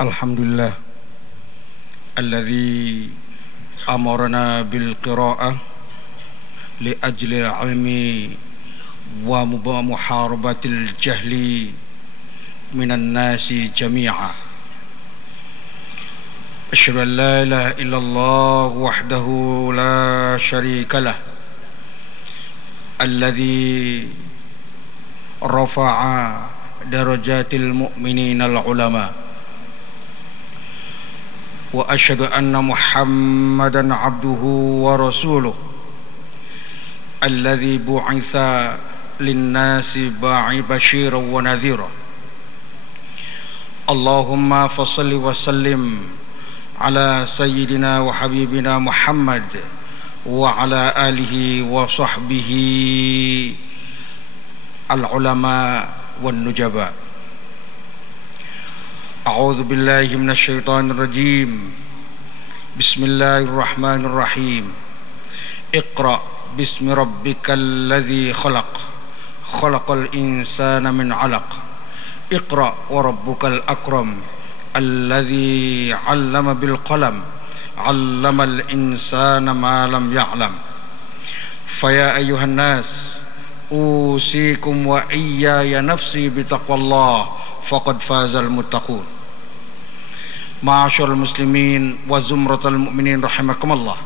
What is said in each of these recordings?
Alhamdulillah alladzi amarna bil qira'ah li ajli ilmi wa muharabatil jahli minan nasi jami'a. Asyhadu an la ilaha illallah wahdahu la syarika lah alladzi rafa'a darajatil mu'minina al ulama. Wa asyhadu anna Muhammadan abduhu wa rasuluh alladzi bu'itsa lin-nasi basyiran wa nadhira. Allahumma fassalli wa sallim ala sayyidina wa habibina Muhammad wa ala alihi wa sahbihi al-ulama wan nujaba. A'udzu billahi minasy syaithanir rajim. Bismillahirrahmanirrahim. Iqra bismi rabbikal ladzi khalaq. Khalaqal insana min 'alaq. Iqra wa rabbukal akram. Alladzi 'allama bil qalam. 'allamal insana ma lam ya'lam. Faya ayyuhan nas usikum wa iyaya nafsi bitaqwallah faqad fazal muttaqun. Ma'asyiral muslimin wa zumratal mu'minin rahimakumullah.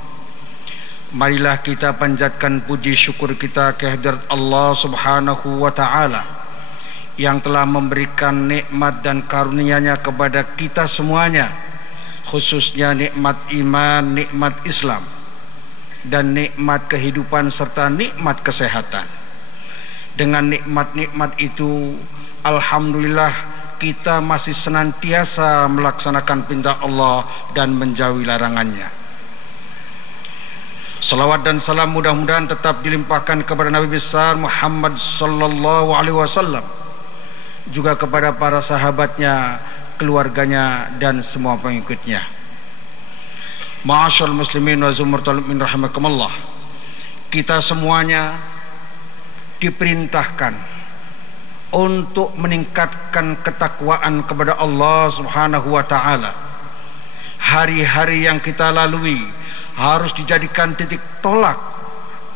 Marilah kita panjatkan puji syukur kita kehadirat Allah Subhanahu wa taala yang telah memberikan nikmat dan karunia-Nya kepada kita semuanya, khususnya nikmat iman, nikmat Islam, dan nikmat kehidupan serta nikmat kesehatan. Dengan nikmat-nikmat itu, alhamdulillah kita masih senantiasa melaksanakan perintah Allah dan menjauhi larangannya. Salawat dan salam mudah-mudahan tetap dilimpahkan kepada Nabi besar Muhammad sallallahu alaihi wasallam, juga kepada para sahabatnya, keluarganya, dan semua pengikutnya. Ma'asyiral muslimin wa zumratul mu'minin rahimakumullah. Kita semuanya diperintahkan untuk meningkatkan ketakwaan kepada Allah Subhanahu wa taala. Hari-hari yang kita lalui harus dijadikan titik tolak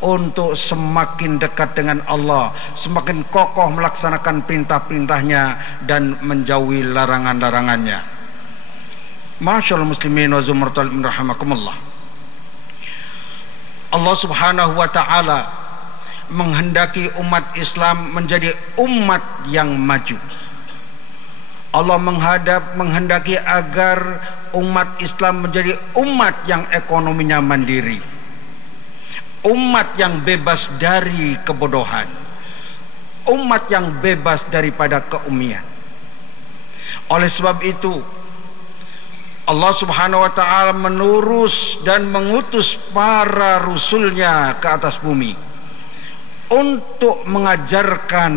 untuk semakin dekat dengan Allah, semakin kokoh melaksanakan perintah-perintahnya dan menjauhi larangan-larangannya. Ma'asyiral muslimin wa zumratul mu'minin rahimakumullah. Allah Subhanahu wa taala menghendaki umat Islam menjadi umat yang maju. Allah menghendaki agar umat Islam menjadi umat yang ekonominya mandiri, umat yang bebas dari kebodohan, umat yang bebas daripada keumian. Oleh sebab itu, Allah Subhanahu wa taala menurus dan mengutus para rasul-Nya ke atas bumi untuk mengajarkan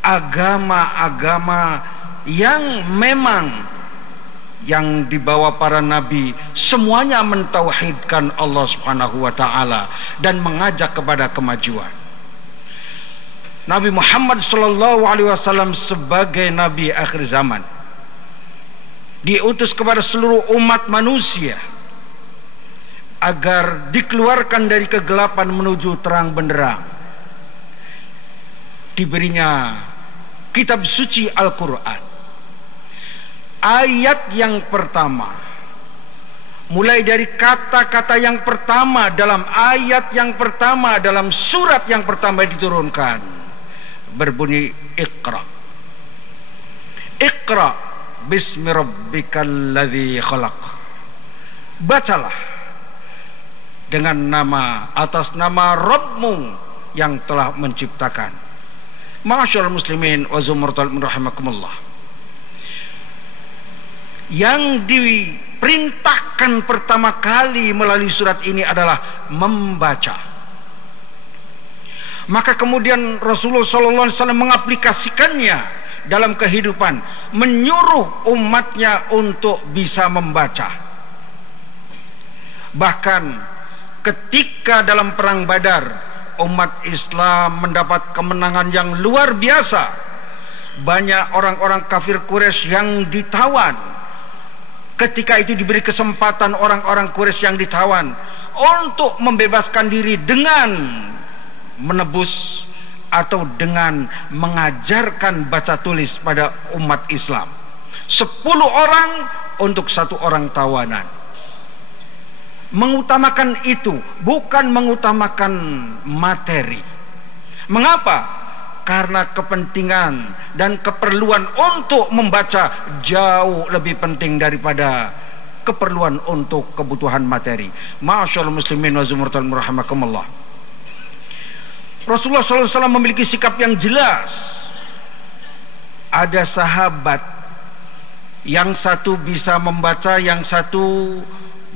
agama-agama yang memang yang dibawa para nabi semuanya mentauhidkan Allah Subhanahu wa taala dan mengajak kepada kemajuan. Nabi Muhammad sallallahu alaihi wasallam sebagai nabi akhir zaman diutus kepada seluruh umat manusia agar dikeluarkan dari kegelapan menuju terang benderang. Diberinya kitab suci Al-Quran. Ayat yang pertama, mulai dari kata-kata yang pertama dalam ayat yang pertama dalam surat yang pertama diturunkan, berbunyi Iqra. Iqra bismi rabbikal ladzi khalaq. Bacalah dengan nama, atas nama Rabbmu yang telah menciptakan. Ma'asyiral muslimin wa zumratul mu'minin rahimakumullah. Yang diperintahkan pertama kali melalui surat ini adalah membaca. Maka kemudian Rasulullah sallallahu alaihi wasallam mengaplikasikannya dalam kehidupan, menyuruh umatnya untuk bisa membaca. Bahkan ketika dalam perang Badar, umat Islam mendapat kemenangan yang luar biasa. Banyak orang-orang kafir Quraisy yang ditawan, Ketika itu diberi kesempatan orang-orang Quraisy yang ditawan untuk membebaskan diri dengan menebus atau dengan mengajarkan baca tulis pada umat Islam. 10 orang untuk 1 orang tawanan. Mengutamakan itu, bukan mengutamakan materi. Mengapa? Karena kepentingan dan keperluan untuk membaca jauh lebih penting daripada keperluan untuk kebutuhan materi. Ma'asyarul muslimin wa zumratal rahimakumullah. Rasulullah SAW memiliki sikap yang jelas. Ada sahabat yang satu bisa membaca, yang satu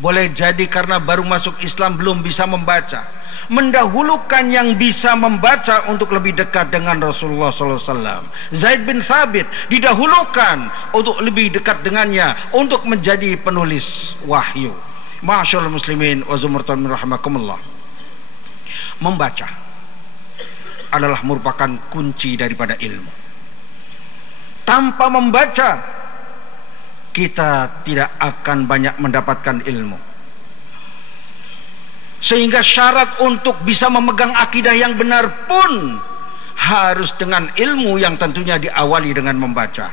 boleh jadi karena baru masuk Islam belum bisa membaca. Mendahulukan yang bisa membaca untuk lebih dekat dengan Rasulullah SAW. Zaid bin Thabit didahulukan untuk lebih dekat dengannya, untuk menjadi penulis wahyu. Ma'asyarul muslimin wa zumratal rahimakumullah. Membaca adalah merupakan kunci daripada ilmu. Tanpa membaca, kita tidak akan banyak mendapatkan ilmu. Sehingga syarat untuk bisa memegang akidah yang benar pun harus dengan ilmu yang tentunya diawali dengan membaca.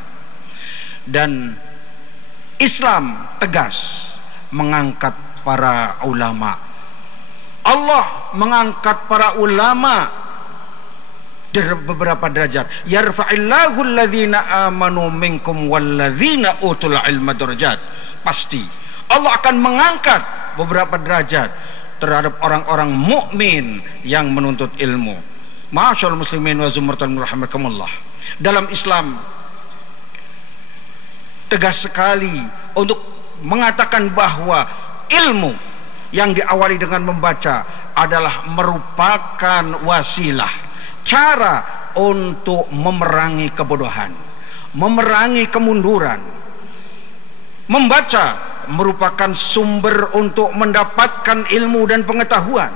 Dan Islam tegas mengangkat para ulama. Allah mengangkat para ulama dari beberapa derajat. Yarfa'illahu alladhina amanu minkum walladhina utul ilma darajat. Pasti Allah akan mengangkat beberapa derajat terhadap orang-orang mukmin yang menuntut ilmu. Ma'asyarul muslimin wa zumratal rahimakumullah. Dalam Islam tegas sekali untuk mengatakan bahwa ilmu yang diawali dengan membaca adalah merupakan wasilah, cara untuk memerangi kebodohan, memerangi kemunduran. Membaca merupakan sumber untuk mendapatkan ilmu dan pengetahuan.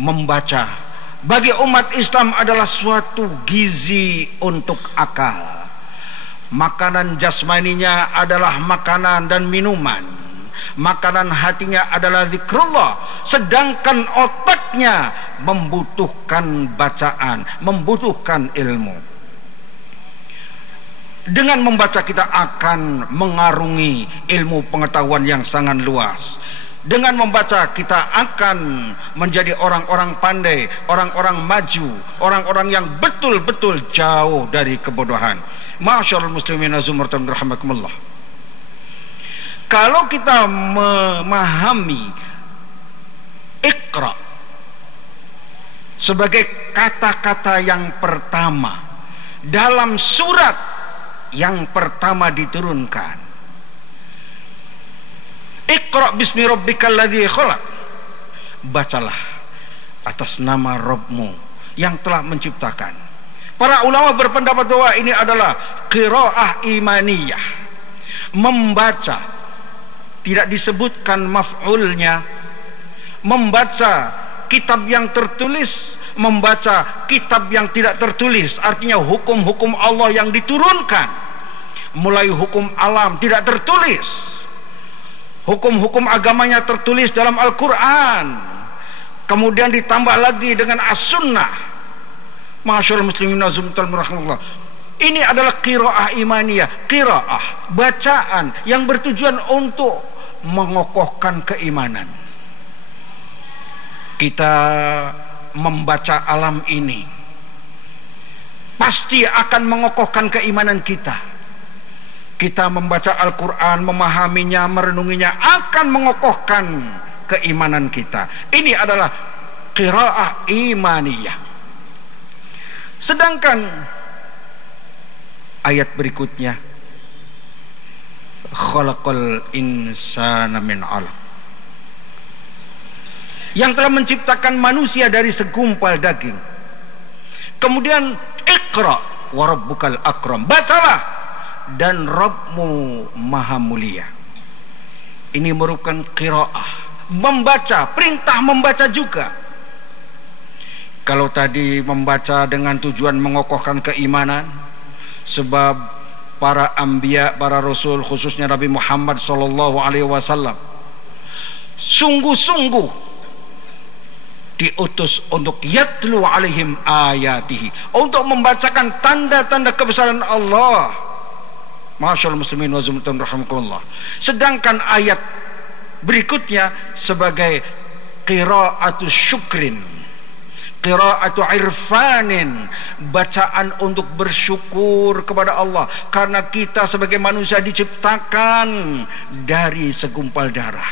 Membaca bagi umat Islam adalah suatu gizi untuk akal. Makanan jasmaninya adalah makanan dan minuman. Makanan hatinya adalah zikrullah. Sedangkan otaknya membutuhkan bacaan, membutuhkan ilmu. Dengan membaca kita akan mengarungi ilmu pengetahuan yang sangat luas. Dengan membaca kita akan menjadi orang-orang pandai, orang-orang maju, orang-orang yang betul-betul jauh dari kebodohan. Ma'asyarul muslimin azumratum rahimakumullah. Kalau kita memahami Iqra sebagai kata-kata yang pertama dalam surat yang pertama diturunkan, Iqra bismi rabbikal ladzi khalaq, bacalah atas nama Rabbmu yang telah menciptakan. Para ulama berpendapat bahwa ini adalah qiraah imaniyah. Membaca tidak disebutkan maf'ulnya. Membaca kitab yang tertulis, membaca kitab yang tidak tertulis, artinya hukum-hukum Allah yang diturunkan. Mulai hukum alam tidak tertulis, hukum-hukum agamanya tertulis dalam Al-Quran, kemudian ditambah lagi dengan As-Sunnah. Masyaallah muslimin azumtal rahmatullah. Ini adalah qiraah imaniyah, qiraah, bacaan yang bertujuan untuk mengokohkan keimanan. Kita membaca alam ini pasti akan mengokohkan keimanan kita. Kita membaca Al-Quran, memahaminya, merenunginya akan mengokohkan keimanan kita. Ini adalah qiraah imaniyah. Sedangkan ayat berikutnya, khalaqal insana min 'alaq, yang telah menciptakan manusia dari segumpal daging. Kemudian Iqra wa rabbukal akram, bacalah dan Rabbmu maha mulia. Ini merupakan qiraah, membaca, perintah membaca juga. Kalau tadi membaca dengan tujuan mengokohkan keimanan, sebab para anbiya, para rasul, khususnya Nabi Muhammad sallallahu alaihi wasallam sungguh-sungguh diutus untuk yatlu alaihim ayatihi, untuk membacakan tanda-tanda kebesaran Allah. Masyaallah muslimin wa zumratun rahimakumullah. Sedangkan ayat berikutnya sebagai qira'atu syukrin, qira'atu irfanin, bacaan untuk bersyukur kepada Allah, karena kita sebagai manusia diciptakan dari segumpal darah,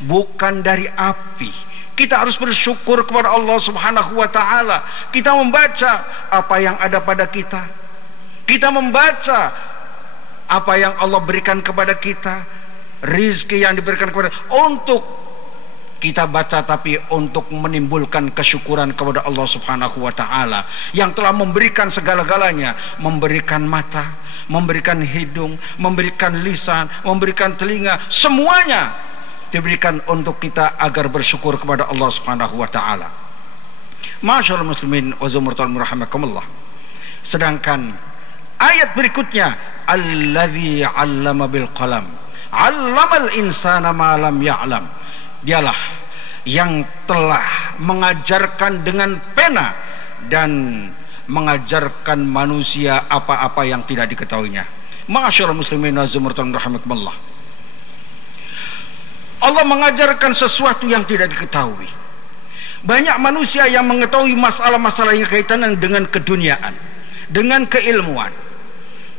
bukan dari api. Kita harus bersyukur kepada Allah Subhanahu wa taala. Kita membaca apa yang ada pada kita. Kita membaca apa yang Allah berikan kepada kita, rizki yang diberikan kepada, untuk kita baca, tapi untuk menimbulkan kesyukuran kepada Allah Subhanahu wa taala yang telah memberikan segala-galanya, memberikan mata, memberikan hidung, memberikan lisan, memberikan telinga, semuanya diberikan untuk kita agar bersyukur kepada Allah Subhanahu wa taala. Masyaallah muslimin wa zumratul rahimakumullah. Sedangkan ayat berikutnya, alladzi 'allama bil qalam, 'allamal insana ma lam ya'lam. Dialah yang telah mengajarkan dengan pena dan mengajarkan manusia apa-apa yang tidak diketahuinya. Ma'asyiral muslimin wa zumratul rahimakumullah. Allah mengajarkan sesuatu yang tidak diketahui. Banyak manusia yang mengetahui masalah-masalah yang kaitan dengan keduniaan, dengan keilmuan,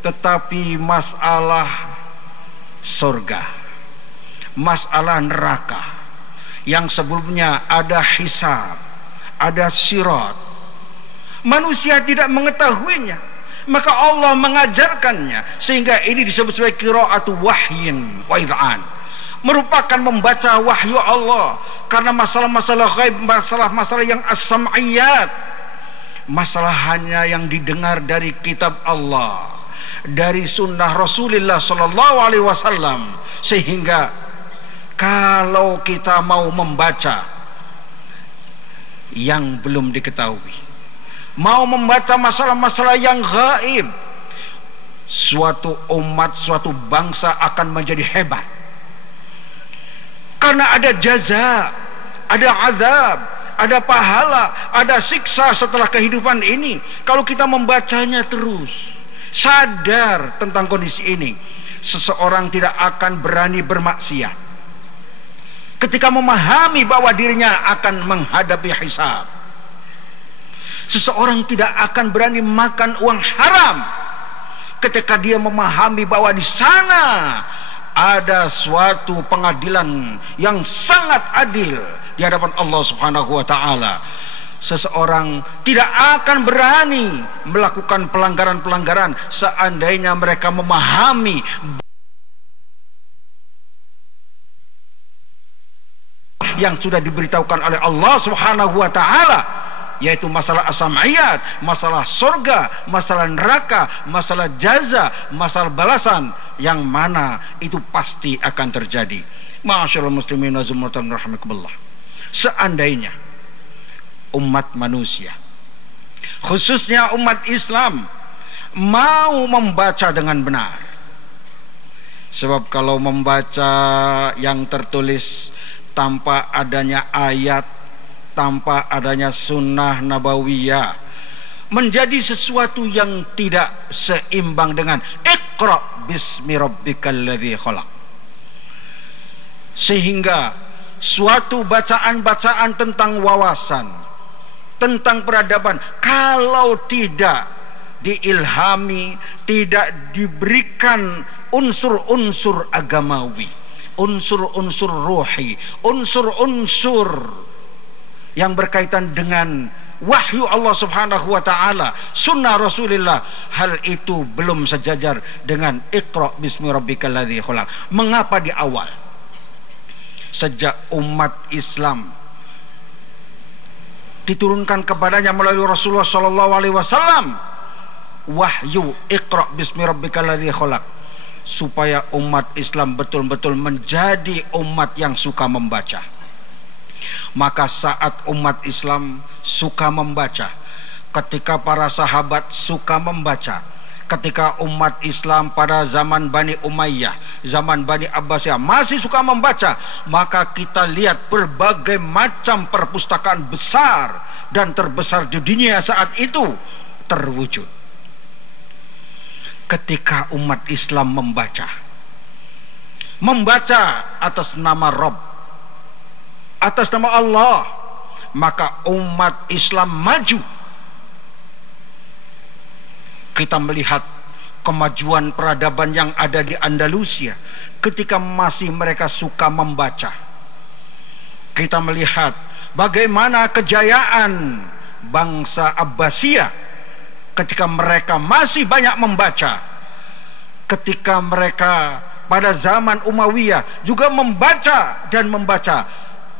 tetapi masalah surga, masalah neraka yang sebelumnya ada hisab, ada sirat, manusia tidak mengetahuinya, maka Allah mengajarkannya, sehingga ini disebut sebagai qira'atu wahyin wa id'an, merupakan membaca wahyu Allah. Karena masalah-masalah ghaib, masalah-masalah yang as-sam'iyat, masalah hanya yang didengar dari kitab Allah, dari sunnah Rasulullah sallallahu alaihi wasallam, sehingga kalau kita mau membaca yang belum diketahui, mau membaca masalah-masalah yang gaib, suatu umat, suatu bangsa akan menjadi hebat. Karena ada jaza, ada azab, ada pahala, ada siksa setelah kehidupan ini. Kalau kita membacanya terus, sadar tentang kondisi ini, seseorang tidak akan berani bermaksiat ketika memahami bahwa dirinya akan menghadapi hisab. Seseorang tidak akan berani makan uang haram ketika dia memahami bahwa di sana ada suatu pengadilan yang sangat adil di hadapan Allah Subhanahu wa taala. Seseorang tidak akan berani melakukan pelanggaran-pelanggaran seandainya mereka memahami yang sudah diberitahukan oleh Allah Subhanahu wa taala, yaitu masalah as-sam'iyat, masalah surga, masalah neraka, masalah jaza, masalah balasan, yang mana itu pasti akan terjadi. Ma'asyiral muslimin wa zumratul rahimakumullah. Seandainya umat manusia, khususnya umat Islam, mau membaca dengan benar, sebab kalau membaca yang tertulis tanpa adanya ayat, tanpa adanya sunnah nabawiyah, menjadi sesuatu yang tidak seimbang dengan Iqra bismi rabbikal ladzi khalaq. Sehingga suatu bacaan-bacaan tentang wawasan, tentang peradaban, kalau tidak diilhami, tidak diberikan unsur-unsur agamawi, unsur-unsur ruhi, unsur-unsur yang berkaitan dengan wahyu Allah Subhanahu wa taala, sunnah Rasulullah, hal itu belum sejajar dengan Iqra bismi rabbikal ladzi khalaq. Mengapa di awal, sejak umat Islam diturunkan kepadanya melalui Rasulullah sallallahu alaihi wasallam wahyu Iqra bismi rabbikal ladzi khalaq, supaya umat Islam betul-betul menjadi umat yang suka membaca. Maka saat umat Islam suka membaca, ketika para sahabat suka membaca, ketika umat Islam pada zaman Bani Umayyah, zaman Bani Abbasiyah masih suka membaca, maka kita lihat berbagai macam perpustakaan besar dan terbesar di dunia saat itu terwujud. Ketika umat Islam membaca atas nama Rabb, atas nama Allah, maka umat Islam maju. Kita melihat kemajuan peradaban yang ada di Andalusia ketika masih mereka suka membaca. Kita melihat bagaimana kejayaan bangsa Abbasiyah ketika mereka masih banyak membaca. Ketika mereka pada zaman Umayyah juga membaca dan membaca,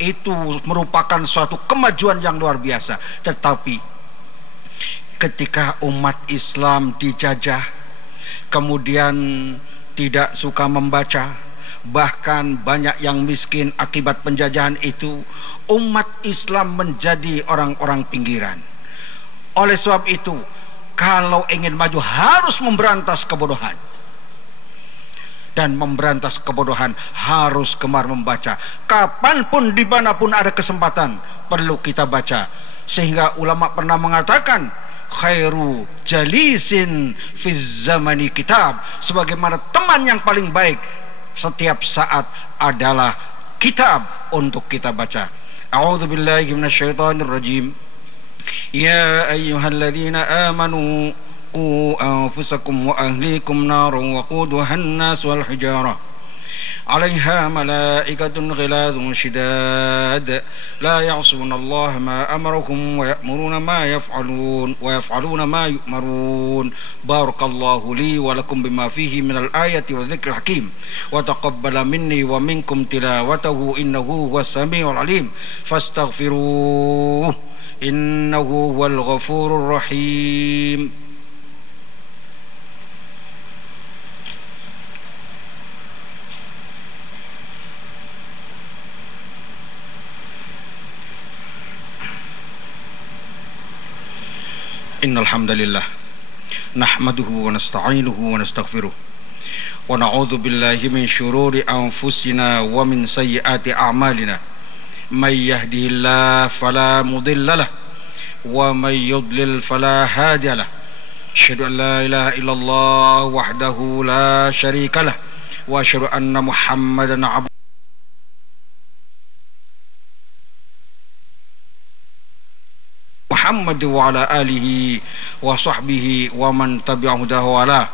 itu merupakan suatu kemajuan yang luar biasa. Tetapi ketika umat Islam dijajah, kemudian tidak suka membaca, bahkan banyak yang miskin akibat penjajahan itu, umat Islam menjadi orang-orang pinggiran. Oleh sebab itu, kalau ingin maju harus memberantas kebodohan. Dan memberantas kebodohan harus gemar membaca. Kapanpun, dimanapun ada kesempatan, perlu kita baca. Sehingga ulama pernah mengatakan, khairu jalisin fiz zamani kitab, sebagaimana teman yang paling baik setiap saat adalah kitab untuk kita baca. A'udzu billahi minasyaitonir rajim. Ya ayyuhalladzina amanu qu anfusakum wa ahlikum naran waquduha an-nas wal hijarah 'alaiha malaikatun ghiladun shidad la ya'suna Allah ma amarahum wa ya'muruna ma yaf'aluna ma yu'marun. Barakallahu li wa lakum bima fihi minal ayati wa dzikril hakim wa taqabbala minni wa minkum tilawatahu innahu huwas samiul alim fastaghfiruh innahu huwal ghafurur rahim. Innal hamdalillah nahmaduhu wa nasta'inuhu wa nastaghfiruh wa na'udzu billahi min shururi anfusina wa min sayyiati a'malina. May yahdihillahu fala mudilla lahu wa may yudlil fala hadiya lahu. Asyhadu an la ilaha illallah wahdahu la syarika lahu wa asyhadu anna Muhammadan abduhu Muhammad wa ala alihi wa sahbihi wa man tabi'ahu dahwala.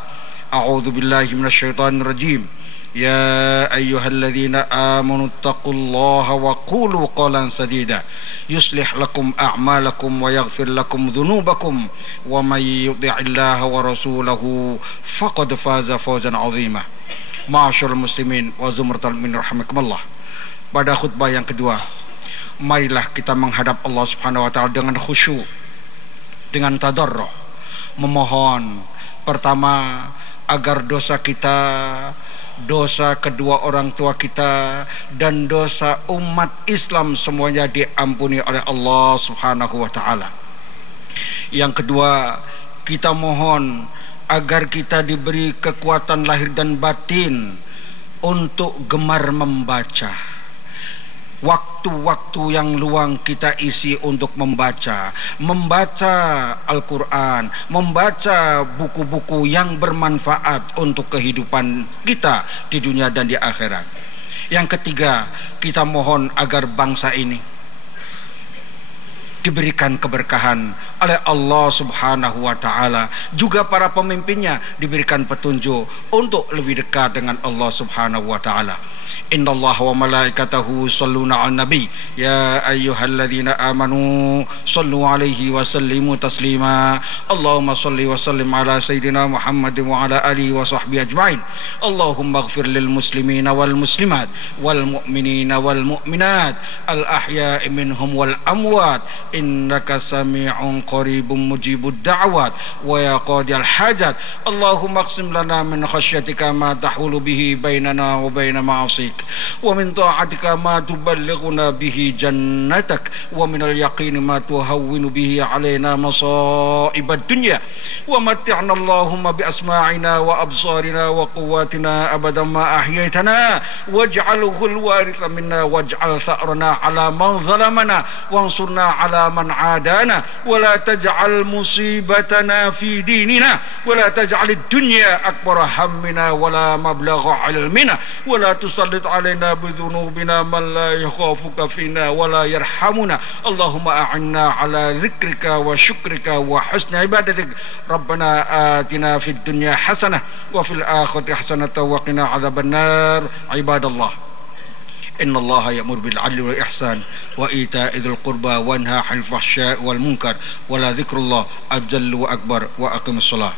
A'udzu billahi minasyaitonir rajim. Ya ayyuhalladzina amanu taqullaha wa qulu qawlan sadida yuslih lakum a'malakum wa yaghfir lakum dhunubakum wa may yuti'illaha wa rasulahu faqad faza fawzan 'azima. Ma'asyiral muslimin wa zumratal mu'minin rahimakumullah. Pada khutbah yang kedua, marilah kita menghadap Allah Subhanahu wa taala dengan khusyuk, dengan tadarruh, memohon pertama agar dosa kita, dosa kedua orang tua kita, dan dosa umat Islam semuanya diampuni oleh Allah Subhanahu wa taala. Yang kedua, kita mohon agar kita diberi kekuatan lahir dan batin untuk gemar membaca. Waktu-waktu yang luang kita isi untuk membaca Al-Quran, membaca buku-buku yang bermanfaat untuk kehidupan kita di dunia dan di akhirat. Yang ketiga, kita mohon agar bangsa ini diberikan keberkahan oleh Allah Subhanahu wa taala, juga para pemimpinnya diberikan petunjuk untuk lebih dekat dengan Allah Subhanahu wa taala. Innallaha wa malaikatahu shalluna 'alan nabi ya ayyuhalladzina amanu shallu 'alaihi wa sallimu taslima. Allahumma shalli wa sallim ala sayidina Muhammadin wa ala alihi wa sahbihi ajma'in. Allahumma ighfir lil muslimina wal muslimat wal mu'minina wal mu'minat al ahya'i minhum wal amwat إنك سميع قريب مجيب الدعوات ويا قاضي الحاجات اللهم اقسم لنا من خشيتك ما تحول به بيننا وبين معاصيك ومن طاعتك ما تبلغنا به جنتك ومن اليقين ما تهون به علينا مصائب الدنيا ومتعنا اللهم بأسماعنا وأبصارنا وقواتنا أبدا ما أحييتنا واجعله الوارث منا واجعل ثأرنا على من ظلمنا وانصرنا على من عادانا ولا تجعل مصيبتنا في ديننا ولا تجعل الدنيا أكبر همنا ولا مبلغ علمنا ولا تسلط علينا بذنوبنا من لا يخافك فينا ولا يرحمنا اللهم أعنا على ذكرك وشكرك وحسن عبادتك ربنا آتنا في الدنيا حسنة وفي الآخرة حسنة وقنا عذاب النار عباد الله إن الله يأمر بالعدل والإحسان وإيتاء ذي القربى وينهى عن الفحشاء والمنكر ولذكر الله أجل وأكبر وأقم الصلاة